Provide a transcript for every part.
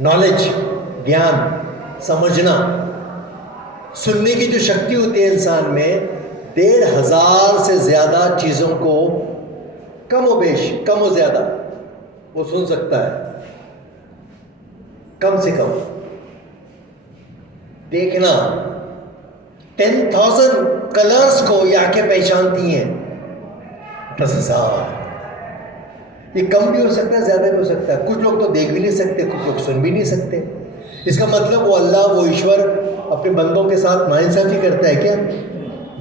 Knowledge, ज्ञान, समझना, सुनने की जो शक्ति होती है इंसान में, 1,500 से ज़्यादा चीज़ों को कम व बेश, कम व ज़्यादा वो सुन सकता है। कम से कम देखना, 10,000 कलर्स को ये आंखें पहचानती हैं। 10,000, ये कम भी हो सकता है, ज़्यादा भी हो सकता है। कुछ लोग तो देख भी नहीं सकते, कुछ लोग सुन भी नहीं सकते। इसका मतलब वो अल्लाह, वो ईश्वर अपने बंदों के साथ नाइंसाफ़ी करता है क्या?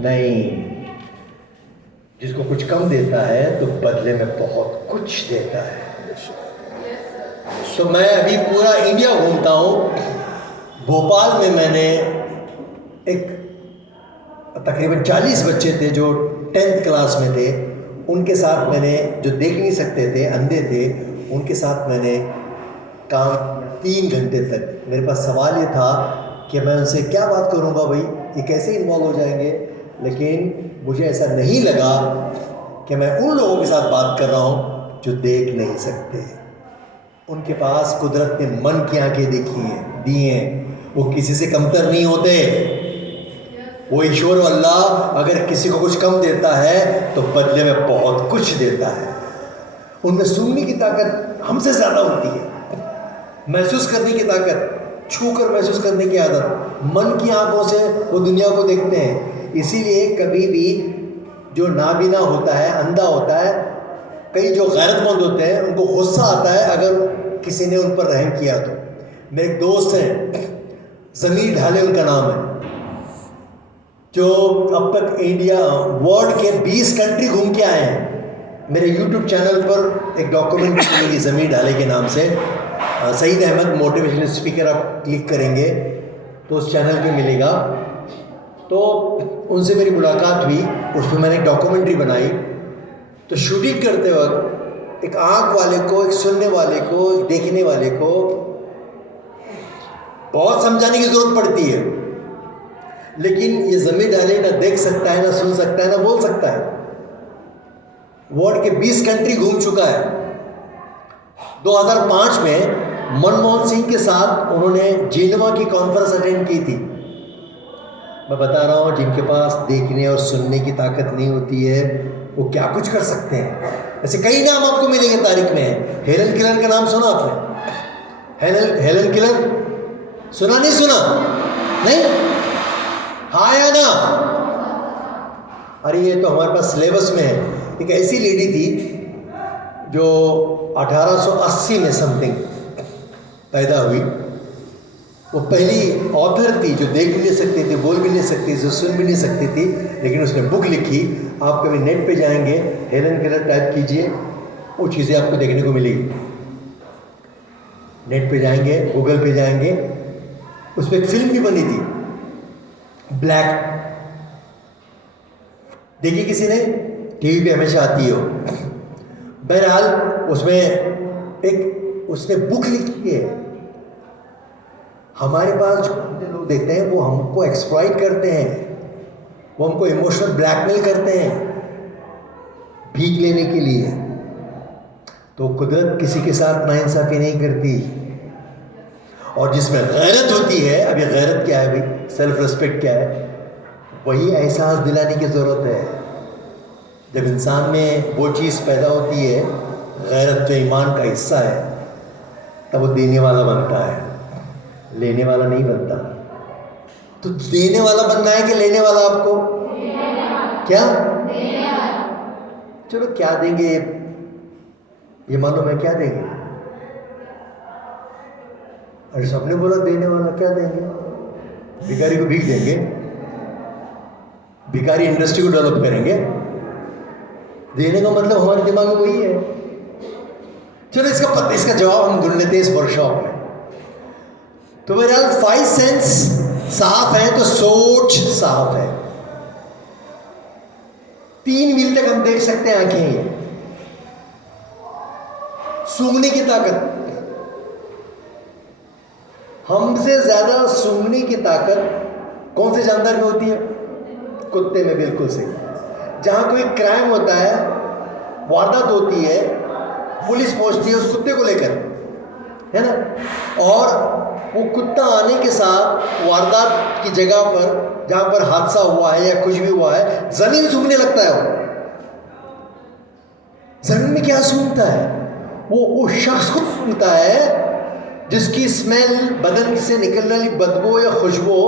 नहीं। जिसको कुछ कम देता है तो बदले में बहुत कुछ देता है। तो मैं अभी पूरा इंडिया घूमता हूँ। भोपाल में मैंने एक तकरीबन 40 बच्चे थे जो 10th क्लास में थे। उनके साथ मैंने, जो देख नहीं सकते थे, अंधे थे, उनके साथ मैंने काम 3 घंटे तक। मेरे पास सवाल ये था कि मैं उनसे क्या बात करूँगा भाई, ये कैसे इन्वॉल्व हो जाएंगे। लेकिन मुझे ऐसा नहीं लगा कि मैं उन लोगों के साथ बात कर रहा हूँ जो देख नहीं सकते। उनके पास कुदरत ने मन की आंखें देखी हैं, दी हैं। वो किसी से कमतर नहीं होते। वो ईश्वर अल्लाह अगर किसी को कुछ कम देता है तो बदले में बहुत कुछ देता है। उनमें सुनने की ताकत हमसे ज़्यादा होती है, महसूस करने की ताकत, छू कर महसूस करने की आदत, मन की आंखों से वो दुनिया को देखते हैं। इसीलिए कभी भी जो नाबीना होता है, अंधा होता है, कई जो गैरतमंद होते हैं, उनको गुस्सा आता है अगर किसी ने उन पर रहम किया तो। मेरे एक दोस्त हैं, ज़मीर ढाले उनका नाम है, जो अब तक इंडिया, वर्ल्ड के 20 कंट्री घूम के आए हैं। मेरे यूट्यूब चैनल पर एक डॉक्यूमेंट्री मिलेगी ज़मीर ढाले के नाम से, सईद अहमद मोटिवेशनल स्पीकर, आप क्लिक करेंगे तो उस चैनल पे मिलेगा। तो उनसे मेरी मुलाकात हुई, उसमें मैंने एक डॉक्यूमेंट्री बनाई। तो शूटिंग करते वक्त एक आँख वाले को, एक सुनने वाले को, एक देखने वाले को बहुत समझाने की ज़रूरत पड़ती है। लेकिन ये ज़मीर ढाले ना देख सकता है, ना सुन सकता है, ना बोल सकता है। वर्ल्ड के 20 कंट्री घूम चुका है। 2005 में मनमोहन सिंह के साथ उन्होंने जेनेवा की कॉन्फ्रेंस अटेंड की थी। मैं बता रहा हूँ, जिनके पास देखने और सुनने की ताकत नहीं होती है वो क्या कुछ कर सकते हैं। ऐसे कई नाम आपको मिलेंगे तारीख में। हेलन केलर का नाम सुना आपने? हेलन केलर सुना? नहीं सुना? नहीं? हाँ या ना? अरे ये तो हमारे पास सिलेबस में है। एक ऐसी लेडी थी जो 1880 में समथिंग पैदा हुई। वो पहली ऑथर थी जो देख भी नहीं सकती थी, बोल भी नहीं सकती थी, सुन भी नहीं सकती थी, लेकिन उसने बुक लिखी। आप कभी नेट पे जाएंगे, हेलन केलर टाइप कीजिए, वो चीज़ें आपको देखने को मिलेगी। नेट पे जाएंगे, गूगल पे जाएंगे, उस पर एक फिल्म भी बनी थी, ब्लैक। देखी किसी ने? टीवी पे हमेशा आती हो। बहरहाल उसमें एक उसने बुक लिखी है। हमारे पास जो लोग देखते हैं वो हमको एक्सप्लॉइट करते हैं, वो हमको इमोशनल ब्लैकमेल करते हैं भीख लेने के लिए। तो कुदरत किसी के साथ नाइंसाफ़ी नहीं करती। और जिसमें गैरत होती है, अब ये गैरत क्या है भाई, सेल्फ रिस्पेक्ट क्या है, वही एहसास दिलाने की ज़रूरत है। जब इंसान में वो चीज़ पैदा होती है, गैरत जो ईमान का हिस्सा है, तब वो देने वाला बनता है, लेने वाला नहीं बनता। तो देने वाला बनना है कि लेने वाला? आपको क्या चलो क्या देंगे ये मालूम है? क्या देंगे? अरे सबने बोला देने वाला, क्या देंगे? भिखारी को भीख देंगे? भिखारी इंडस्ट्री को डेवलप करेंगे? देने का मतलब हमारे दिमाग में वही है। चलो इसका जवाब हम ढूंढ लेते हैं इस वर्कशॉप में। तो बहरहाल 5 सेंस साफ है तो सोच साफ है। 3 मील तक हम देख सकते हैं आंखें। सूंघने की ताकत, हमसे ज्यादा सूंघने की ताकत कौन से जानवर में होती है? कुत्ते में। बिल्कुल सही। जहां कोई क्राइम होता है, वारदात होती है, पुलिस पहुंचती है उस कुत्ते को लेकर, है ना। और वो कुत्ता आने के साथ वारदात की जगह पर जहाँ पर हादसा हुआ है या कुछ भी हुआ है, जमीन सूंघने लगता है। वो जमीन में क्या सूंघता है? वो शख्स को सूंघता है जिसकी स्मेल, बदन से निकलने वाली बदबू या खुशबू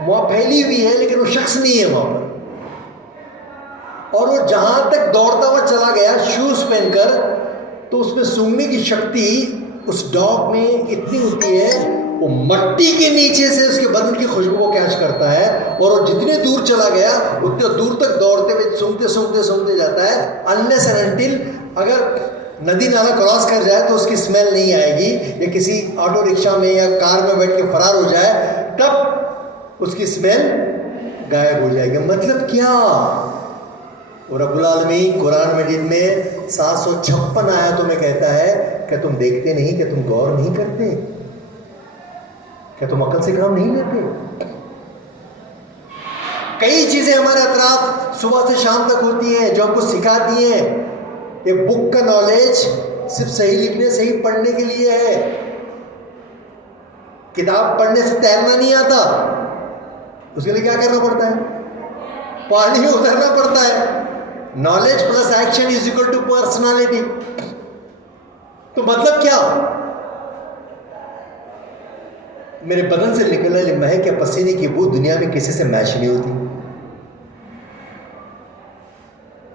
वहाँ फैली हुई है, लेकिन वो शख्स नहीं है वहाँ पर। और वो जहाँ तक दौड़ता हुआ चला गया शूज पहनकर, तो उसमें सूंघने की शक्ति उस डॉग में इतनी होती है, वो मट्टी के नीचे से उसके बदन की खुशबू को कैच करता है, और वो जितने दूर चला गया उतने दूर तक दौड़ते हुए सूंघते सूंघते सूंघते जाता है, अनलेस एंड अनटिल अगर नदी नाला क्रॉस कर जाए तो उसकी स्मेल नहीं आएगी, या किसी ऑटो रिक्शा में या कार में बैठ के फरार हो जाए तब उसकी स्मेल गायब हो जाएगी। मतलब क्या? और रब्बुल आलमीन कुरान मजीद में 756 आयतों में कहता है, क्या तुम देखते नहीं, क्या तुम गौर नहीं करते, क्या तुम अकल से काम नहीं लेते? कई चीजें हमारे अतराफ सुबह से शाम तक होती हैं जो हमको सिखाती हैं। ये बुक का नॉलेज सिर्फ सही लिखने, सही पढ़ने के लिए है। किताब पढ़ने से तैरना नहीं आता, उसके लिए क्या करना पड़ता है? पानी में उतरना पड़ता है। Knowledge plus action is equal to personality. तो मतलब क्या? मेरे बदन से निकलने वाली महक या पसीने की बू दुनिया में किसी से मैच नहीं होती।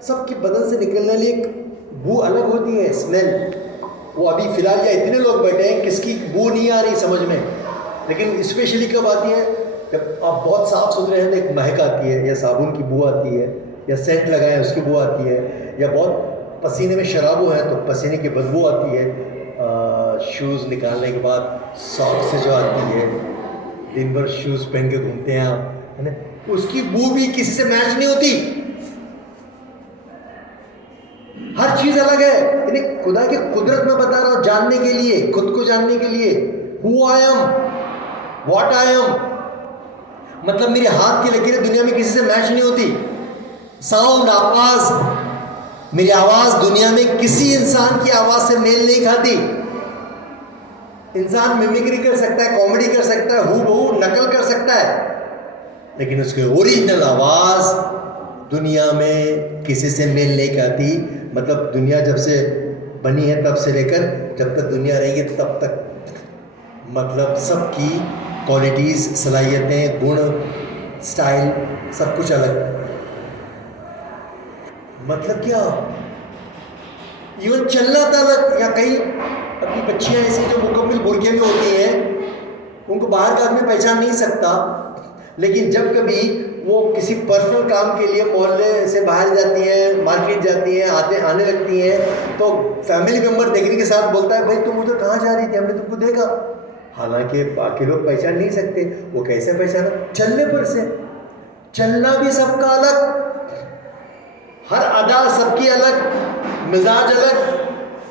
सबके बदन से निकलने वाली एक बू अलग होती है, स्मेल। वो अभी फिलहाल या इतने लोग बैठे हैं किसकी बू नहीं आ रही समझ में, लेकिन स्पेशली कब आती है? जब आप बहुत साफ सुथरे हैं तो एक महक आती है, या साबुन की बू आती है, या सेंट लगाए उसकी बू आती है, या बहुत पसीने में शराबू है तो पसीने की बदबू आती है। शूज़ निकालने के बाद सॉक्स से जो आती है, दिन भर शूज़ पहन के घूमते हैं आप, है ना, उसकी बू भी किसी से मैच नहीं होती। हर चीज अलग है। यानी खुदा की कुदरत में बता रहा हूं, जानने के लिए, खुद को जानने के लिए। Who I am, what I am, मतलब मेरे हाथ की लकीरें दुनिया में किसी से मैच नहीं होती। साउंड, आवाज, मेरी आवाज दुनिया में किसी इंसान की आवाज से मेल नहीं खाती। इंसान मिमिक्री कर सकता है, कॉमेडी कर सकता है, हूबहू नकल कर सकता है, लेकिन उसकी ओरिजिनल आवाज दुनिया में किसी से मेल नहीं खाती। मतलब दुनिया जब से बनी है तब से लेकर जब तक दुनिया रहेगी तब तक, मतलब सबकी क्वालिटीज़, सलाहियतें, गुण, स्टाइल सब कुछ अलग। मतलब क्या? इवन चलना था अलग। या कई अपनी बच्चियां ऐसी जो मुकम्मल बुरके में होती हैं, उनको बाहर का आदमी पहचान नहीं सकता, लेकिन जब कभी वो किसी पर्सनल काम के लिए मोहल्ले से बाहर जाती हैं, मार्केट जाती हैं, आने लगती हैं, तो फैमिली मेम्बर देखने के साथ बोलता है, भाई तुम उधर कहाँ जा रही थी, हमने तुमको देखा। हालांकि बाकी लोग पहचान नहीं सकते। वो कैसे पहचाना? चलने पर से। चलना भी सबका अलग, हर अदा सबकी अलग, मिजाज अलग।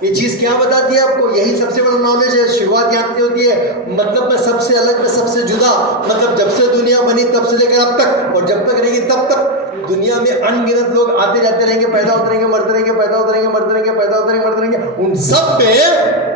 ये चीज़ क्या बताती है आपको? यही सबसे बड़ा नॉलेज है। शुरुआत यहाँ से होती है, मतलब मैं सबसे अलग, मैं सबसे जुदा। मतलब जब से दुनिया बनी तब से लेकर अब तक, और जब तक रहेगी तब तक दुनिया में अनगिनत लोग आते जाते रहेंगे, पैदा होते रहेंगे, मरते रहेंगे, पैदा होते रहेंगे, मरते रहेंगे, पैदा होते रहेंगे, मरते रहेंगे। उन सब में